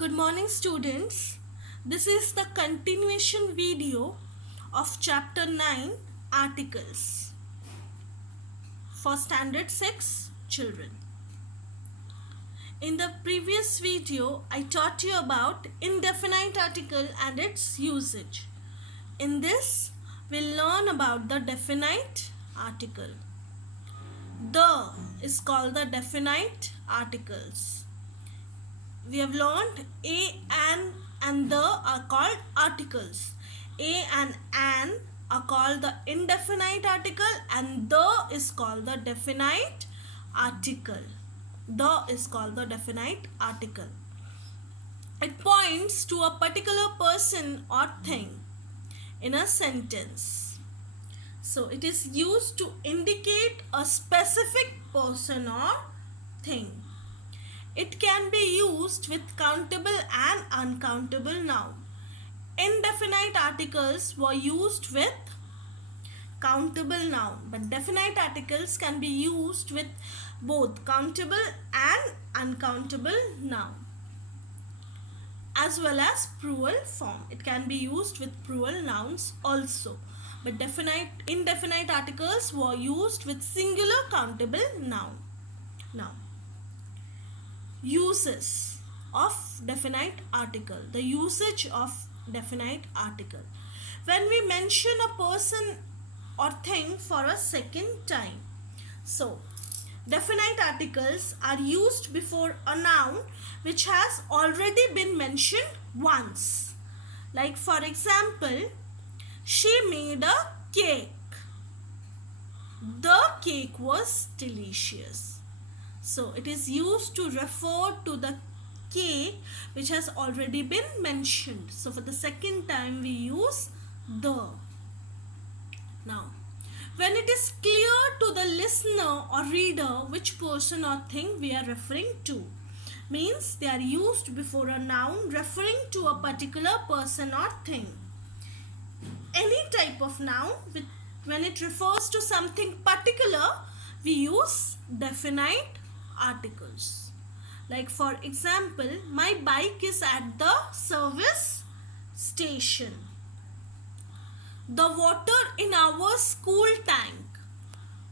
Good morning, students. This is the continuation video of chapter 9 articles for standard 6 children. In the previous video, I taught you about indefinite article and its usage. In this, we'll learn about the definite article. The is called the definite articles. We have learned a, and the are called articles. A and an are called the indefinite article and the is called the definite article. The is called the definite article. It points to a particular person or thing in a sentence. So it is used to indicate a specific person or thing. It can be used with countable and uncountable noun. Indefinite articles were used with countable noun, but definite articles can be used with both countable and uncountable noun, as well as plural form. It can be used with plural nouns also, but indefinite articles were used with singular countable noun. Now, uses of definite article. The usage of definite article. When we mention a person or thing for a second time. So, definite articles are used before a noun which has already been mentioned once. Like for example, she made a cake. The cake was delicious. So it is used to refer to the cake which has already been mentioned. So for the second time we use the. Now, when it is clear to the listener or reader which person or thing we are referring to, means they are used before a noun referring to a particular person or thing. Any type of noun, when it refers to something particular, we use definite articles. Like for example, my bike is at the service station. The water in our school tank.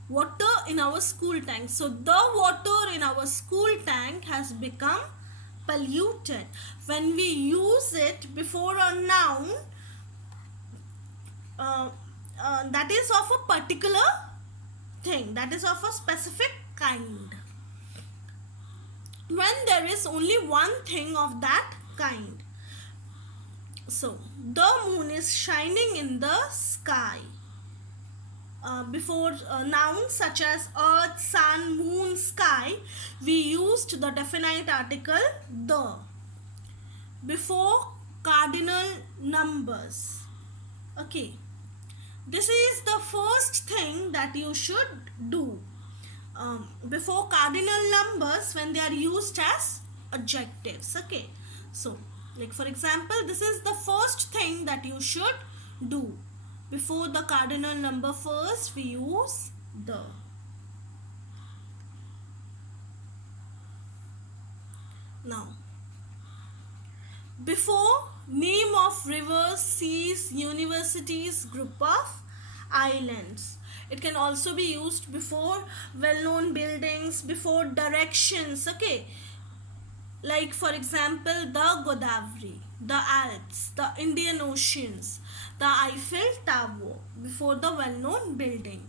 Water in our school tank. So the water in our school tank has become polluted. When we use it before a noun that is of a particular thing, that is of a specific kind, when there is only one thing of that kind. So, the moon is shining in the sky. Before nouns such as earth, sun, moon, sky, we used the definite article the. Before cardinal numbers. Okay. This is the first thing that you should do. Before cardinal numbers when they are used as adjectives. Okay. So, like for example, this is the first thing that you should do. Before the cardinal number first, we use the. Now, before name of rivers, seas, universities, group of islands. It can also be used before well-known buildings, before directions. Okay. Like for example, the Godavari, the Alps, the Indian Oceans, the Eiffel Tower, before the well-known building.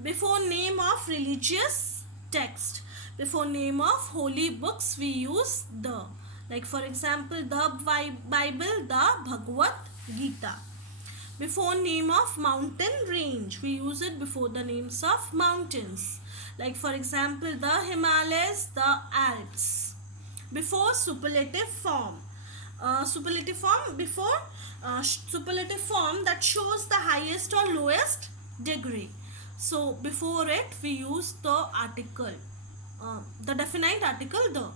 Before name of religious text, before name of holy books, we use the. Like for example, the Bible, the Bhagavad Gita. Before name of mountain range, we use it before the names of mountains. Like for example, the Himalayas, the Alps. Before superlative form. Superlative form that shows the highest or lowest degree. So before it we use the article, the definite article the.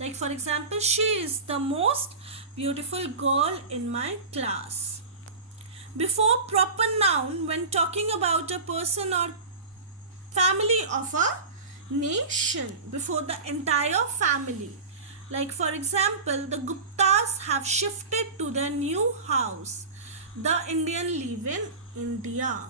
Like for example, she is the most beautiful girl in my class. Before proper noun when talking about a person or family of a nation, before the entire family. Like for example, the Guptas have shifted to their new house. The Indian live in India.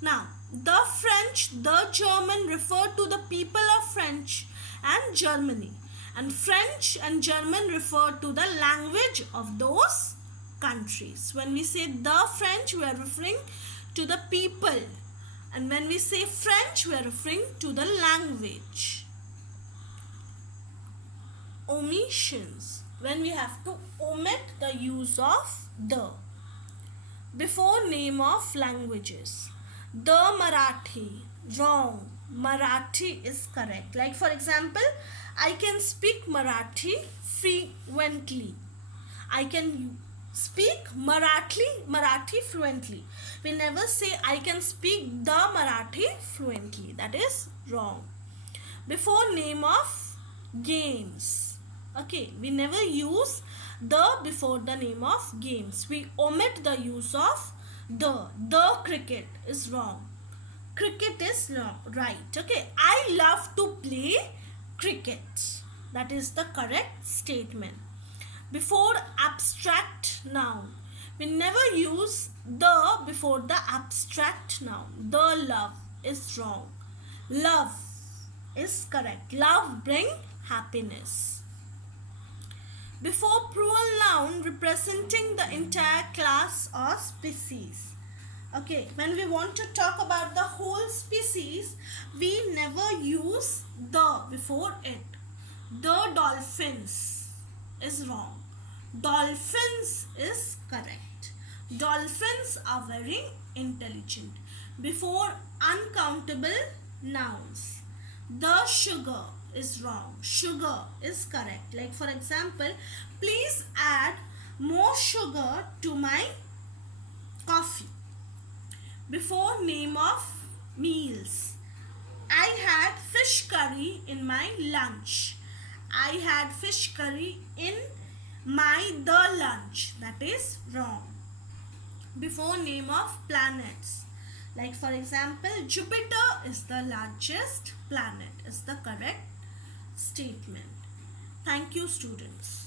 Now, the French, the German refer to the people of French and Germany. And French and German refer to the language of those countries. When we say the French, we are referring to the people. And when we say French, we are referring to the language. Omissions. When we have to omit the use of the before name of languages. The Marathi, wrong. Marathi is correct. Like for example, I can speak Marathi frequently. I can speak Marathi fluently. We never say I can speak the Marathi fluently. That is wrong. Before name of games. Okay, we never use the before the name of games. We omit the use of the. The cricket is wrong. Cricket is right. Okay, I love to play cricket. That is the correct statement. Before abstract noun, we never use the before the abstract noun. The love is wrong. Love is correct. Love bring happiness. Before plural noun representing the entire class or species. Okay, when we want to talk about the whole species, we never use the before it. The dolphins is wrong. Dolphins is correct. Dolphins are very intelligent. Before uncountable nouns. The sugar is wrong. Sugar is correct. Like for example, please add more sugar to my coffee. Before name of meals. I had fish curry in my lunch. I had fish curry in the lunch. That is wrong. Before name of planets. Like for example, Jupiter is the largest planet is the correct statement. Thank you, students.